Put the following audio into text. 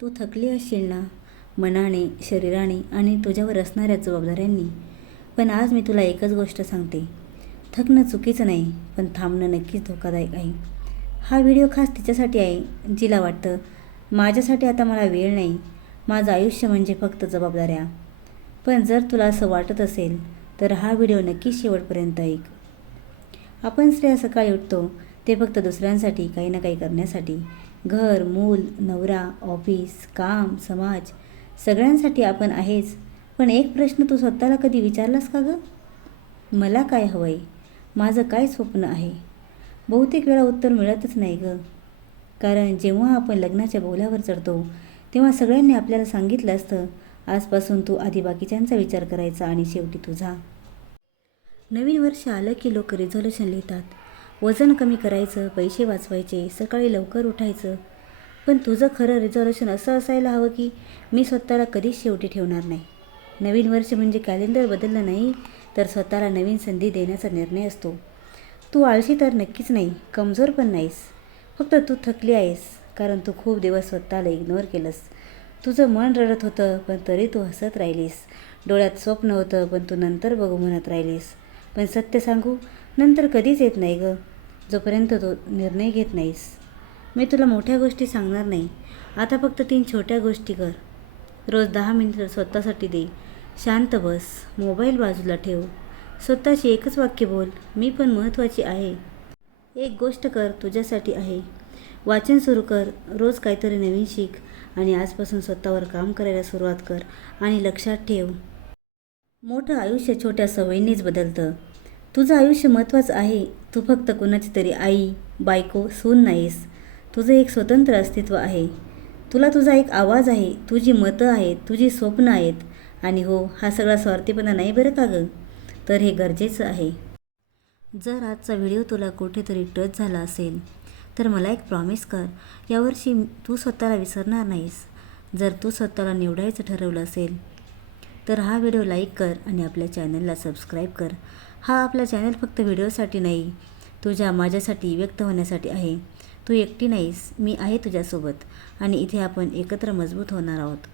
तू थकली असशील ना, मनाने, शरीराने आणि तुझ्यावर असणाऱ्या जबाबदाऱ्यांनी. पण आज मी तुला एकच गोष्ट सांगते. थकणं चुकीचं नाही, पण थांबणं नक्कीच धोकादायक आहे. हा व्हिडिओ खास तिच्यासाठी आहे, जिला वाटतं माझ्यासाठी आता मला वेळ नाही, माझं आयुष्य म्हणजे फक्त जबाबदाऱ्या. पण जर तुला असं वाटत असेल, तर हा व्हिडिओ नक्कीच शेवटपर्यंत ऐक. आपण स्त्रिया सकाळी उठतो ते फक्त दुसऱ्यांसाठी काही ना काही करण्यासाठी. घर, मूल, नवरा, ऑफिस, काम, समाज, सगळ्यांसाठी आपण आहेच. पण एक प्रश्न तू स्वतःला कधी विचारलास का गं? मला काय हवं आहे? माझं काय स्वप्न आहे? बहुतेक वेळा उत्तर मिळतच नाही गं. कारण जेव्हा आपण लग्नाच्या बोल्यावर चढतो तेव्हा सगळ्यांनी आपल्याला सांगितलं असतं, आजपासून तू आधी बाकीच्यांचा विचार करायचा आणि शेवटी तुझा. नवीन वर्ष आलं की लोक रिझॉल्युशन लिहितात. वजन कमी करायचं, पैसे वाचवायचे, सकाळी लवकर उठायचं. पण तुझं खरं रिझॉल्युशन असं असायला हवं की मी स्वतःला कधीच शेवटी ठेवणार नाही. नवीन वर्ष म्हणजे कॅलेंडर बदललं नाही, तर स्वतःला नवीन संधी देण्याचा निर्णय असतो. तू आळशी तर नक्कीच नाही, कमजोर पण नाहीस. फक्त तू थकली आहेस, कारण तू खूप दिवस स्वतःला इग्नोर केलंस. तुझं मन रडत होतं, पण तरी तू हसत राहिलीस. डोळ्यात स्वप्न होतं, पण तू नंतर बघू म्हणत राहिलीस. पण सत्य सांगू, नंतर कधीच येत नाही गं, जोपर्यंत तो निर्णय घेत नाहीस. मी तुला मोठ्या गोष्टी सांगणार नाही. आता फक्त 3 छोट्या गोष्टी कर. रोज 10 मिनिटं स्वतःसाठी दे. शांत बस, मोबाईल बाजूला ठेव. स्वतःशी एकच वाक्य बोल, मी पण महत्त्वाची आहे. एक गोष्ट कर, तुझ्यासाठी आहे. वाचन सुरू कर, रोज काहीतरी नवीन शिक आणि आजपासून स्वतःवर काम करायला सुरुवात कर. आणि लक्षात ठेव, मोठं आयुष्य छोट्या सवयींनीच बदलतं. तुझं आयुष्य महत्त्वाचं आहे. तू फक्त कुणाची तरी आई, बायको, सून नाहीस. तुझं एक स्वतंत्र अस्तित्व आहे. तुला तुझा एक आवाज आहे, तुझी मतं आहेत, तुझी स्वप्न आहेत. आणि हो, हा सगळा स्वार्थीपणा नाही बरं का गं, तर हे गरजेचं आहे. जर आजचा व्हिडिओ तुला कुठेतरी टच झाला असेल, तर मला एक प्रॉमिस कर, यावर्षी तू स्वतःला विसरणार नाहीस. जर तू स्वतःला निवडायचं ठरवलं असेल, तर हा व्हिडिओ लाईक कर आणि आपल्या चॅनलला सबस्क्राईब कर. हा आपला चॅनल फक्त व्हिडिओसाठी नाही, तुझ्या माझ्यासाठी व्यक्त होण्यासाठी आहे. तू एकटी नाहीस, मी आहे तुझ्यासोबत आणि इथे आपण एकत्र मजबूत होणार आहोत.